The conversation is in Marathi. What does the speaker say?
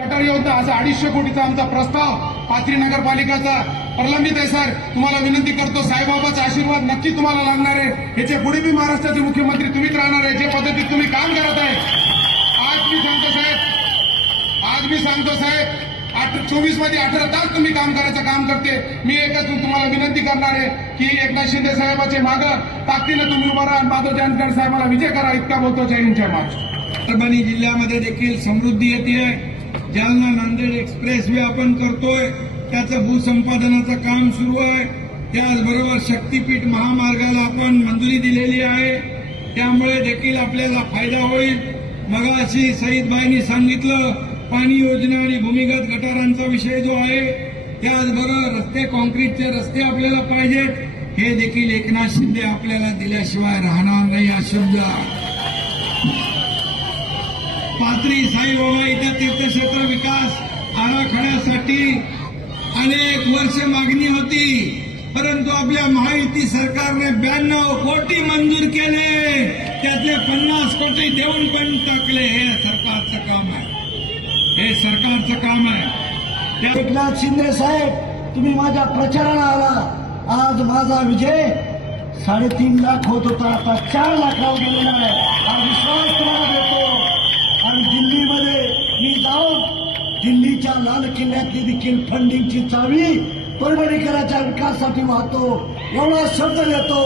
गटार योजना असा 250 कोटीचा आमचा प्रस्ताव पाथरी नगरपालिकाचा प्रलंबित आहे सर. तुम्हाला विनंती करतो, साईबाबाचा आशीर्वाद नक्की तुम्हाला लागणार आहे. याच्या पुढे बी महाराष्ट्राचे मुख्यमंत्री तुम्हीच राहणार आहे. जे पद्धतीत तुम्ही काम करत आहे, आज मी सांगतो साहेब 24 मध्ये 18 तास तुम्ही काम करायचं काम करते. मी एकच तुम्हाला विनंती करणार आहे की एकनाथ शिंदे साहेबाचे मागं ताकदीनं तुम्ही उभा राहा, माधव जानकर साहेबाला विजय करा. इतका बोलतो. जय हिंद, जय महाराष्ट्र. परभणी जिल्ह्यामध्ये देखील समृद्धी येते. जालना नांदेड एक्सप्रेस वे आपण करतोय, त्याचं भूसंपादनाचं काम सुरू आहे. त्याचबरोबर शक्तीपीठ महामार्गाला आपण मंजुरी दिलेली आहे, त्यामुळे देखील आपल्याला फायदा होईल. मगाशी सईदबाईंनी सांगितलं पाणी योजना आणि भूमिगत गटारांचा विषय जो आहे, त्याचबरोबर रस्ते, काँक्रीटचे रस्ते आपल्याला पाहिजेत. हे देखील एकनाथ शिंदे आपल्याला दिल्याशिवाय राहणार नाही. हा शब्द पाथरी साईबाबा इथं तीर्थक्षेत्र विकास आराखड्यासाठी अनेक वर्ष मागणी होती, परंतु आपल्या महायुती सरकारने 92 कोटी मंजूर केले. त्यातले 50 कोटी देऊन पण टाकले. हे सरकारचं काम आहे. एकनाथ शिंदे साहेब, तुम्ही माझ्या प्रचाराला आला. आज माझा विजय 3.5 लाख होत होता, आता 4 लाखावर गेलेला आहे. हा विश्वास तुम्हाला देतो. आणि दिल्लीमध्ये मी जाऊन दिल्लीच्या लाल किल्ल्यातली देखील फंडिंगची चावी परभणीकरांच्या विकासासाठी वाहतो, एवढा शब्द देतो.